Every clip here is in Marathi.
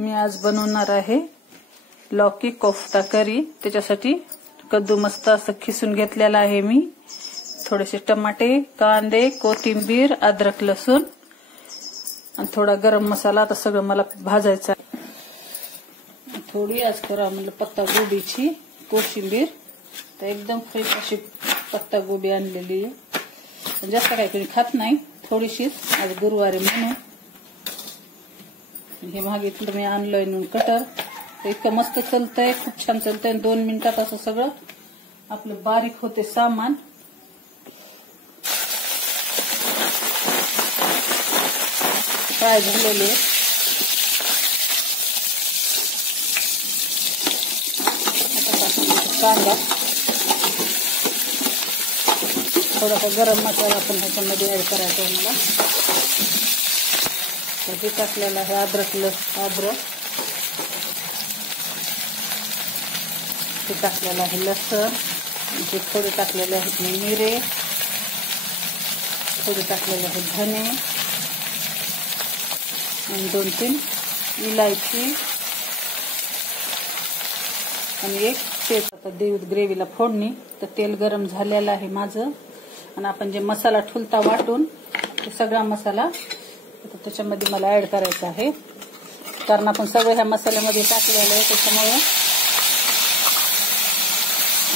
मी आज बनवणार आहे लौकी कोफ्ता करी। त्याच्यासाठी कद्दू मस्त असं खिसून घेतलेला आहे मी। थोडेसे टमाटे, कांदे, कोथिंबीर, अद्रक, लसूण आणि थोडा गरम मसाला। आता सगळं मला भाजायचं आहे। थोडी आज करा म्हणलं पत्ता गोबीची कोशिंबीर। तर एकदम फ्रेश अशी पत्ता गोबी आणलेली आहे। जास्त काही कोणी खात नाही, थोडीशीच आज गुरुवारी म्हणून। हे मागितलं मी आणलंय म्हणून कटर। इतकं मस्त चलतंय, खूप छान चलतंय। 2 मिनिटात असं सगळं आपलं बारीक होते सामान। फ्राय झालेले कांदा, थोडासा गरम मसाला पण ह्याच्यामध्ये ऍड करायचा आहे मला। तर हे टाकलेलं आहे अद्रक, हे टाकलेलं आहे लसूण, हे थोडे टाकलेले आहेत मिरे, थोडे टाकलेले आहेत धने आणि 2-3 इलायची आणि एक तेल। आता देऊ ग्रेव्हीला फोडणी। तर तेल गरम झालेलं आहे माझं आणि आपण जे मसाला ठुलता वाटून ते सगळा मसाला त्याच्यामध्ये मला ऍड करायचा आहे। कारण आपण सगळं ह्या मसाल्यामध्ये टाकलेलं आहे, त्याच्यामुळे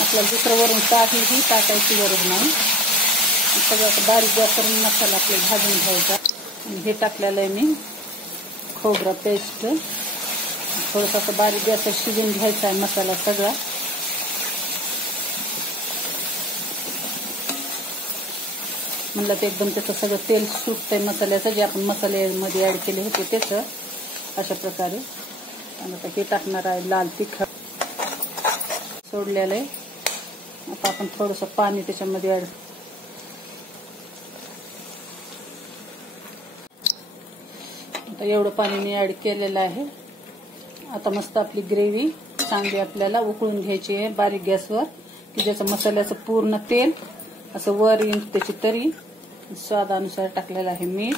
आपल्याला दुसरं वरून काहीही टाकायची गरज नाही। सगळं बारीक गॅसवर मसाला आपल्याला भाजून घ्यायचा। आणि हे टाकलेलं आहे मी खोबरा पेस्ट। थोडंसं असं बारीक गॅसवर शिजून घ्यायचा आहे मसाला सगळा। म्हणलं ते एकदम त्याचं सगळं तेल सुटतंय मसाल्याचं, जे आपण मसाल्यामध्ये ऍड केले होते त्याचं, अशा प्रकारे। आणि आता हे टाकणार आहे लाल तिखट सोडलेलं आहे। आता आपण थोडंसं पाणी त्याच्यामध्ये ऍड, आता एवढं पाणी मी ऍड केलेलं आहे। आता मस्त आपली ग्रेव्ही चांगली आपल्याला उकळून घ्यायची आहे बारीक गॅसवर, की ज्याचं मसाल्याचं पूर्ण तेल असं वर येईल त्याची तरी। स्वादानुसार टाकलेलं आहे मीठ।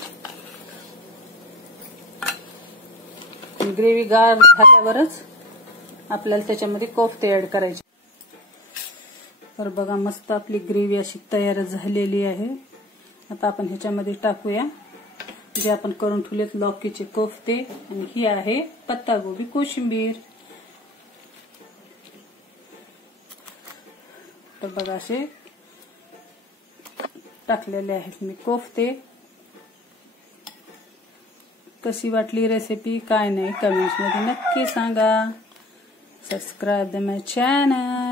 ग्रेव्ही गार झाल्यावरच आपल्याला त्याच्यामध्ये कोफ्ते ऍड करायचे। तर बघा मस्त आपली ग्रेव्ही अशी तयार झालेली आहे। आता आपण ह्याच्यामध्ये टाकूया जे आपण करून ठेवलेत लौकीचे कोफ्ते। आणि ही आहे पत्ता गोबी कोशिंबीर। तर बघा असे टाकलेले आहेत मी कोफ्ते। कशी वाटली रेसिपी काय नाही कमेंट्स मध्ये नक्की सांगा। सबस्क्राईब माय चॅनल।